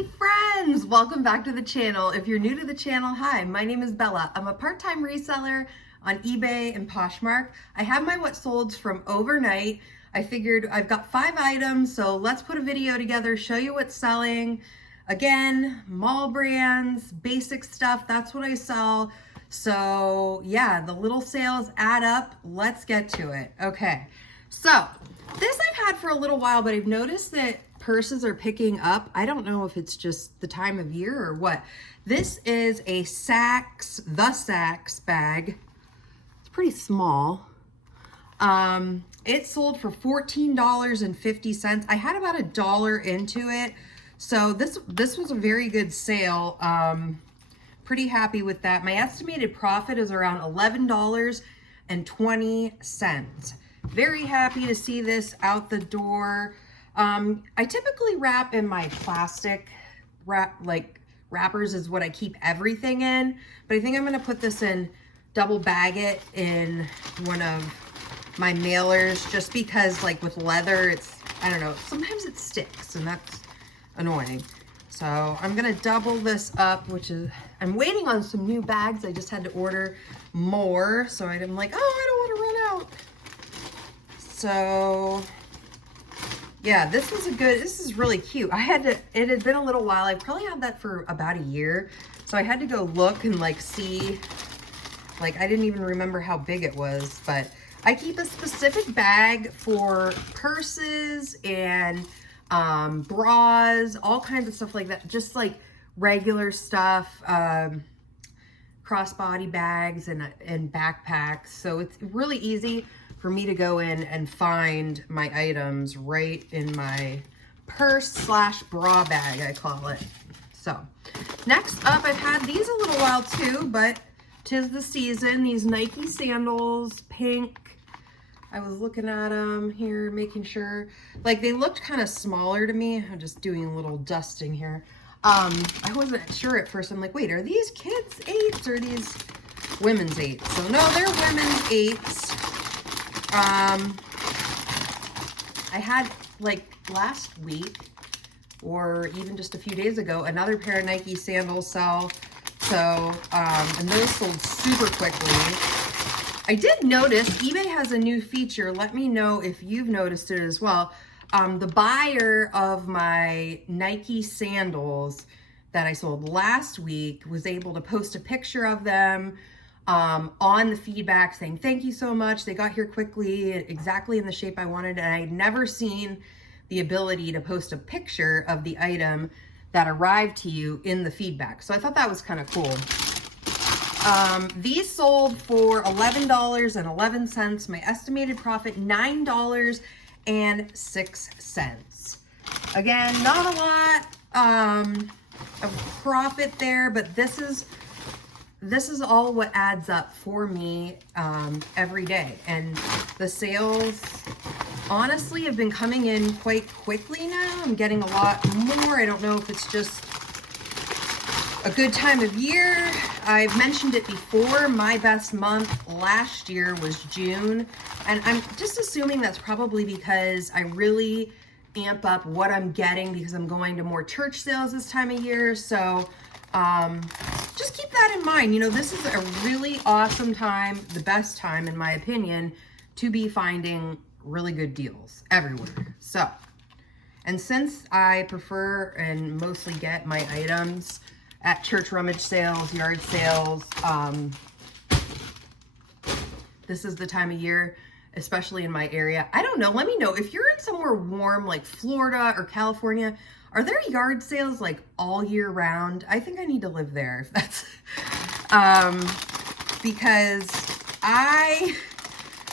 Hey friends, welcome back to the channel. If you're new to the channel, hi, my name is Bella. I'm a part-time reseller on eBay and Poshmark. I have my what solds from overnight. I figured I've got 5 items, so let's put a video together, show you what's selling. Again, mall brands, basic stuff, that's what I sell. So yeah, the little sales add up. Let's get to it. Okay, so this I've had for a little while, but I've noticed that purses are picking up. I don't know if it's just the time of year or what. This is a Saks, the Saks bag. It's pretty small. It sold for $14.50. I had about $1 into it. So this was a very good sale. Pretty happy with that. My estimated profit is around $11.20. Very happy to see this out the door. I typically wrap in my plastic wrappers is what I keep everything in, but I think I'm going to put this in, double bag it in one of my mailers, just because like with leather, I don't know, sometimes it sticks and that's annoying. So I'm going to double this up, I'm waiting on some new bags. I just had to order more. So I'm like, oh, I don't want to run out. So yeah, this is really cute. It had been a little while. I probably had that for about a year. So I had to go look and see, I didn't even remember how big it was, but I keep a specific bag for purses and bras, all kinds of stuff like that. Just like regular stuff, crossbody bags and backpacks. So it's really easy for me to go in and find my items right in my purse/bra bag, I call it. So next up, I've had these a little while too, but 'tis the season. These Nike sandals, pink. I was looking at them here, making sure, they looked kind of smaller to me. I'm just doing a little dusting here. I wasn't sure at first. I'm like, wait, are these kids' 8s or are these women's 8s? So no, they're women's 8s. I had last week or even just a few days ago, another pair of Nike sandals sell. So, and those sold super quickly. I did notice eBay has a new feature. Let me know if you've noticed it as well. The buyer of my Nike sandals that I sold last week was able to post a picture of them on the feedback saying, thank you so much. They got here quickly, exactly in the shape I wanted. And I'd never seen the ability to post a picture of the item that arrived to you in the feedback. So I thought that was kind of cool. These sold for $11.11. My estimated profit, $9.06. Again, not a lot of profit there, but this is all what adds up for me every day. And the sales honestly have been coming in quite quickly now. I'm getting a lot more. I don't know if it's just a good time of year. I've mentioned it before. My best month last year was June. And I'm just assuming that's probably because I really amp up what I'm getting because I'm going to more church sales this time of year. So just keep that in mind. This is a really awesome time, the best time in my opinion, to be finding really good deals everywhere. So, and since I prefer and mostly get my items at church rummage sales, yard sales, this is the time of year, especially in my area. I don't know, let me know if you're in somewhere warm like Florida or California. Are there yard sales all year round? I think I need to live there if that's, because I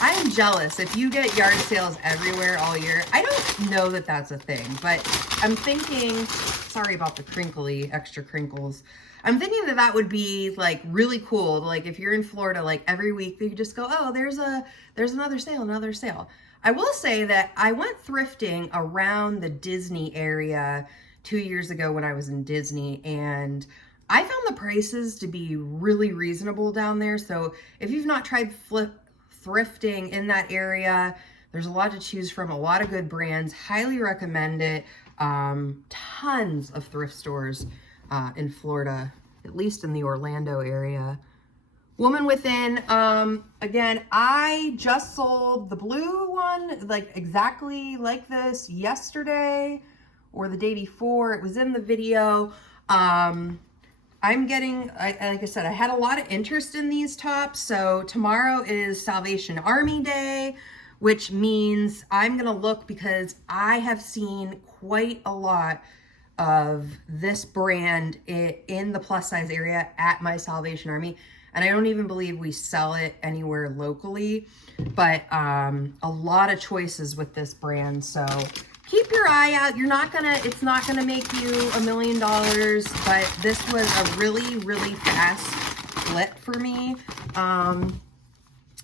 am jealous if you get yard sales everywhere all year. I don't know that that's a thing, but I'm thinking, sorry about the extra crinkles. I'm thinking that would be really cool. If you're in Florida, every week you just go, oh, there's another sale. I will say that I went thrifting around the Disney area 2 years ago when I was in Disney, and I found the prices to be really reasonable down there. So if you've not tried thrifting in that area, there's a lot to choose from, a lot of good brands. Highly recommend it. Tons of thrift stores in Florida, at least in the Orlando area. Woman Within, again, I just sold the blue one, like exactly like this yesterday or the day before. It was in the video. I'm getting, like I said, I had a lot of interest in these tops. So tomorrow is Salvation Army Day, which means I'm going to look because I have seen quite a lot of this brand in the plus size area at my Salvation Army. And I don't even believe we sell it anywhere locally, but a lot of choices with this brand. So keep your eye out. It's not gonna make you $1 million, but this was a really, really fast flip for me.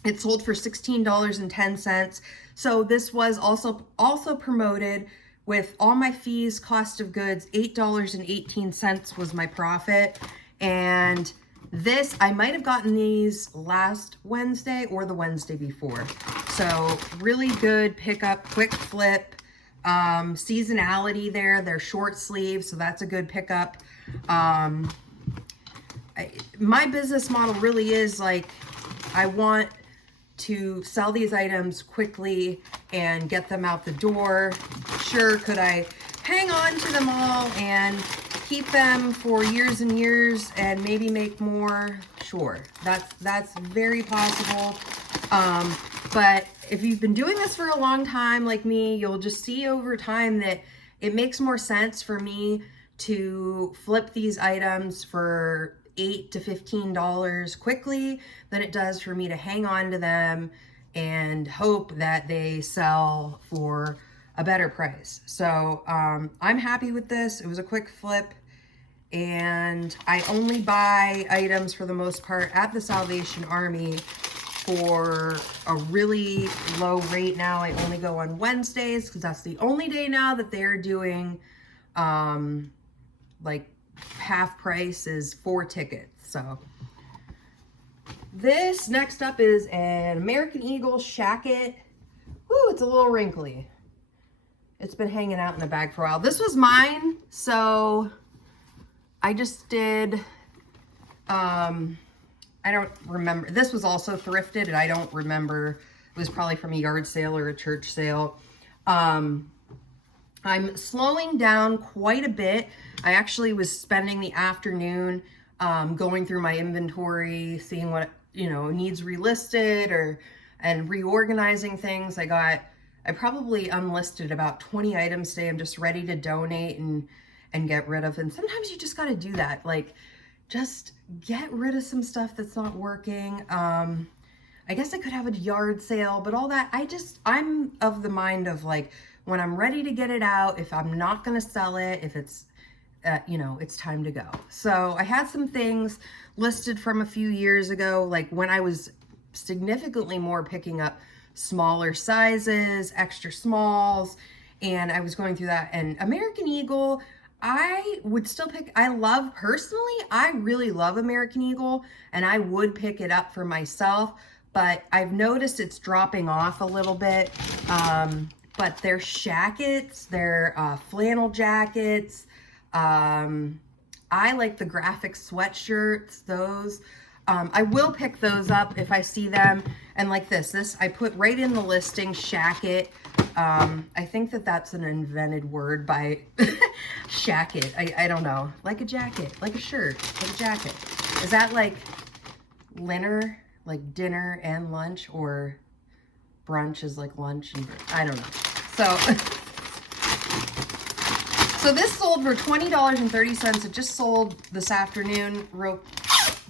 It sold for $16.10. So this was also promoted with all my fees, cost of goods, $8.18 was my profit. And this, I might have gotten these last Wednesday or the Wednesday before. So really good pickup, quick flip, seasonality there. They're short sleeves, so that's a good pickup. My business model really is like, I want to sell these items quickly and get them out the door. Sure, could I hang on to them all and keep them for years and years and maybe make more? Sure, that's very possible. But if you've been doing this for a long time like me, you'll just see over time that it makes more sense for me to flip these items for $8 to $15 quickly than it does for me to hang on to them and hope that they sell for a better price. So I'm happy with this. It was a quick flip, and I only buy items for the most part at the Salvation Army for a really low rate now. I only go on Wednesdays because that's the only day now that they're doing like half price is 4 tickets. So this next up is an American Eagle shacket. Woo, it's a little wrinkly. It's been hanging out in the bag for a while. This was mine, so I just did, I don't remember. This was also thrifted, and I don't remember. It was probably from a yard sale or a church sale. I'm slowing down quite a bit. I actually was spending the afternoon going through my inventory, seeing what, needs relisted and reorganizing things. I probably unlisted about 20 items today. I'm just ready to donate and get rid of. And sometimes you just got to do that. Like, just get rid of some stuff that's not working. I guess I could have a yard sale, but all that, I'm of the mind of like, when I'm ready to get it out, if I'm not going to sell it, if it's, it's time to go. So I had some things listed from a few years ago, like when I was significantly more picking up smaller sizes, extra smalls, and I was going through that. And American Eagle, I would still pick, I really love American Eagle, and I would pick it up for myself, but I've noticed it's dropping off a little bit. But their shackets, their flannel jackets, I like the graphic sweatshirts, those. I will pick those up if I see them. And like this I put right in the listing, shacket. I think that's an invented word by shacket. I don't know. Like a jacket, like a shirt, like a jacket. Is that like dinner, like dinner and lunch, or brunch is like lunch and I don't know. So this sold for $20.30. It just sold this afternoon,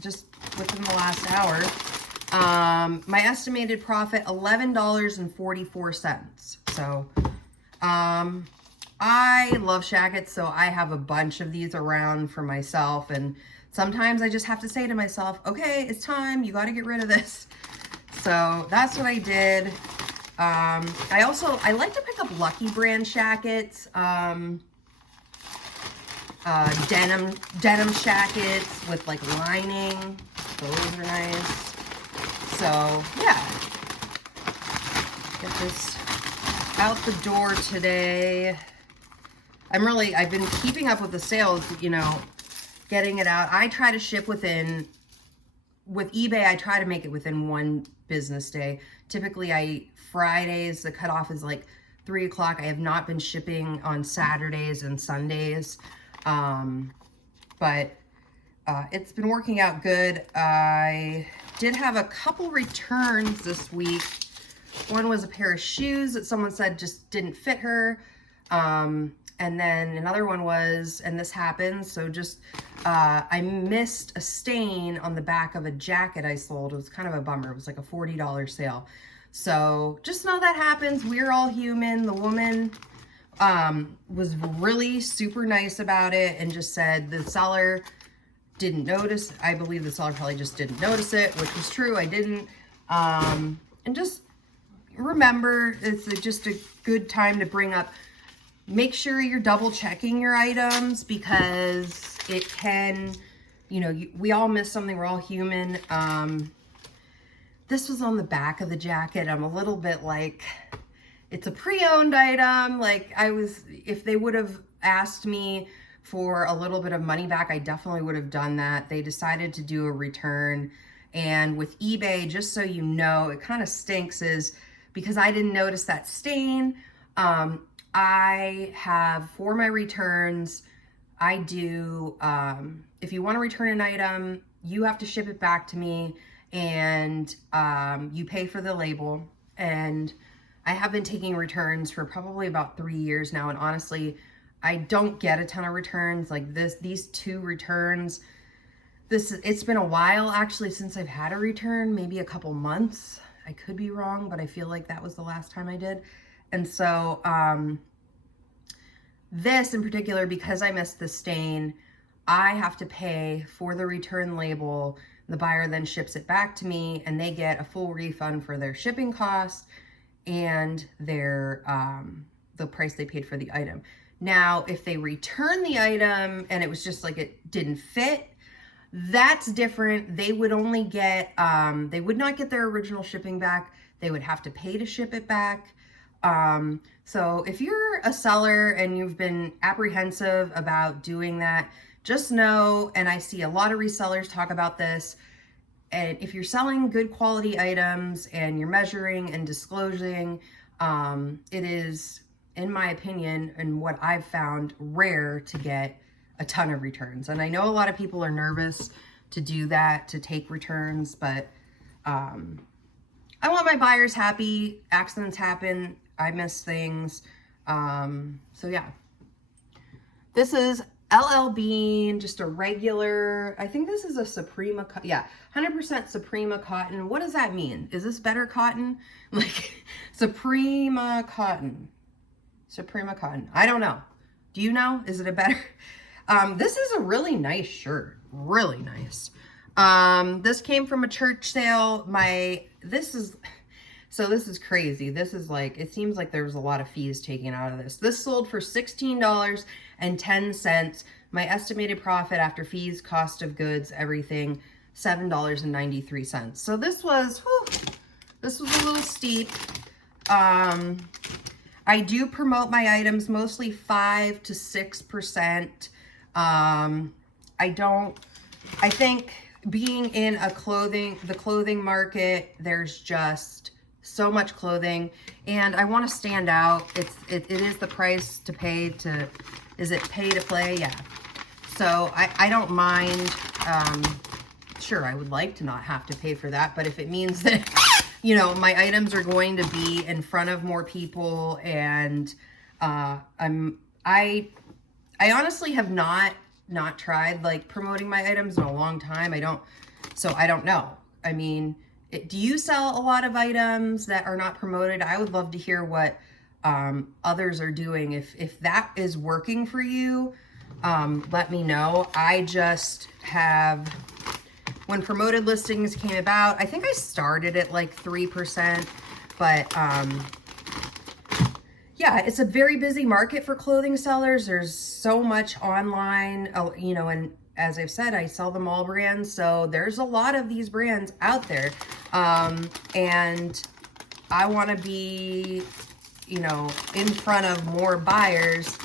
just within the last hour. My estimated profit, $11.44. So I love shackets, so I have a bunch of these around for myself, and sometimes I just have to say to myself, okay, it's time, you got to get rid of this. So that's what I did. I like to pick up Lucky brand shackets, denim shackets with like lining. Those are nice. So yeah, get this out the door today. I've been keeping up with the sales, you know, getting it out. I try to ship with eBay, I try to make it within 1 business day. Typically, Fridays, the cutoff is like 3 o'clock. I have not been shipping on Saturdays and Sundays. But it's been working out good. I did have a couple returns this week. One was a pair of shoes that someone said just didn't fit her. And then another one was, and this happens, so just, I missed a stain on the back of a jacket I sold. It was kind of a bummer. It was like a $40 sale. So just know that happens. We're all human. The woman was really super nice about it and just said the seller didn't notice. I believe the seller probably just didn't notice it, which was true. I didn't. And just remember, it's just a good time to bring up, make sure you're double checking your items, because it can, you know, we all miss something. We're all human. This was on the back of the jacket. I'm a little bit like, it's a pre-owned item. Like, if they would have asked me for a little bit of money back, I definitely would have done that. They decided to do a return. And with eBay, just so you know, it kind of stinks, is because I didn't notice that stain. I have, for my returns, I do, if you want to return an item, you have to ship it back to me, and you pay for the label. And I have been taking returns for probably about 3 years now, and honestly, I don't get a ton of returns. Like these 2 returns, it's been a while actually since I've had a return, maybe a couple months. I could be wrong, but I feel like that was the last time I did. And so this in particular, because I missed the stain, I have to pay for the return label. The buyer then ships it back to me, and they get a full refund for their shipping costs and their the price they paid for the item. Now, if they return the item and it was just like it didn't fit, that's different. They would only get, they would not get their original shipping back. They would have to pay to ship it back. So if you're a seller and you've been apprehensive about doing that, just know, and I see a lot of resellers talk about this, and if you're selling good quality items and you're measuring and disclosing, it is, in my opinion, and what I've found, rare to get a ton of returns. And I know a lot of people are nervous to do that, to take returns, but I want my buyers happy. Accidents happen. I miss things. So yeah, this is LL Bean, just a regular, I think this is a Suprema, yeah, 100% Suprema cotton. What does that mean? Is this better cotton? Like, Suprema cotton. Suprema cotton. I don't know. Do you know? Is it a better? This is a really nice shirt. Really nice. This came from a church sale. This is crazy. This is like, it seems like there was a lot of fees taken out of this. This sold for $16.10. My estimated profit after fees, cost of goods, everything, $7.93. So this was a little steep. I do promote my items mostly 5 to 6%. I think being in the clothing market, there's just so much clothing, and I want to stand out. It is the price to pay to, is it pay to play? Yeah. So I don't mind. Sure, I would like to not have to pay for that, but if it means that, you know, my items are going to be in front of more people, and I honestly have not tried like promoting my items in a long time. I don't know. I mean, do you sell a lot of items that are not promoted? I would love to hear what others are doing. If that is working for you, let me know. I just have, when promoted listings came about, I think I started at like 3%, but yeah, it's a very busy market for clothing sellers. There's so much online, you know, and as I've said, I sell them all brands. So there's a lot of these brands out there. And I want to be, you know, in front of more buyers.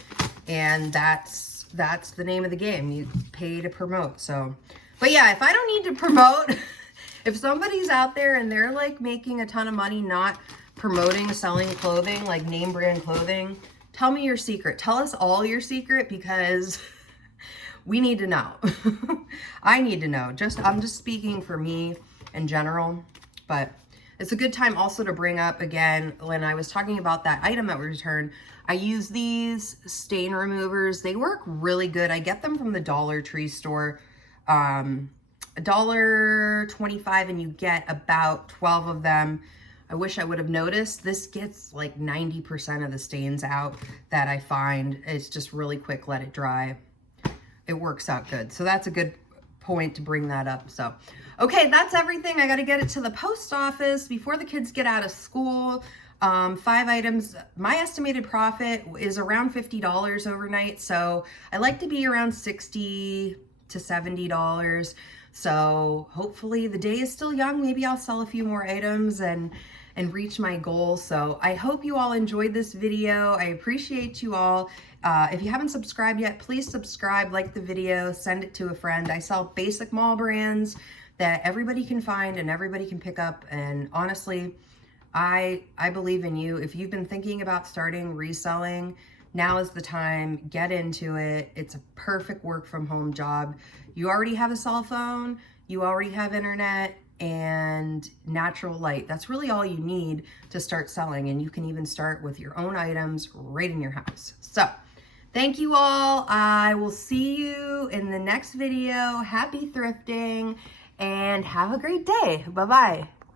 And that's the name of the game. You pay to promote. So, but yeah, if I don't need to promote, if somebody's out there and they're like making a ton of money not promoting, selling clothing, like name brand clothing, tell me your secret. Tell us all your secret, because we need to know. I need to know. I'm just speaking for me in general, but it's a good time also to bring up again, when I was talking about that item that we returned, I use these stain removers. They work really good. I get them from the Dollar Tree store. $1.25 and you get about 12 of them. I wish I would have noticed. This gets like 90% of the stains out that I find. It's just really quick, let it dry. It works out good. So that's a good point to bring that up. So, okay, that's everything. I got to get it to the post office before the kids get out of school. 5 items. My estimated profit is around $50 overnight. So I like to be around $60 to $70. So hopefully the day is still young. Maybe I'll sell a few more items and reach my goal. So I hope you all enjoyed this video. I appreciate you all. If you haven't subscribed yet, please subscribe, like the video, send it to a friend. I sell basic mall brands that everybody can find and everybody can pick up. And honestly, I believe in you. If you've been thinking about starting reselling, now is the time. Get into it. It's a perfect work from home job. You already have a cell phone, you already have internet and natural light. That's really all you need to start selling. And you can even start with your own items right in your house. So thank you all. I will see you in the next video. Happy thrifting and have a great day. Bye-bye.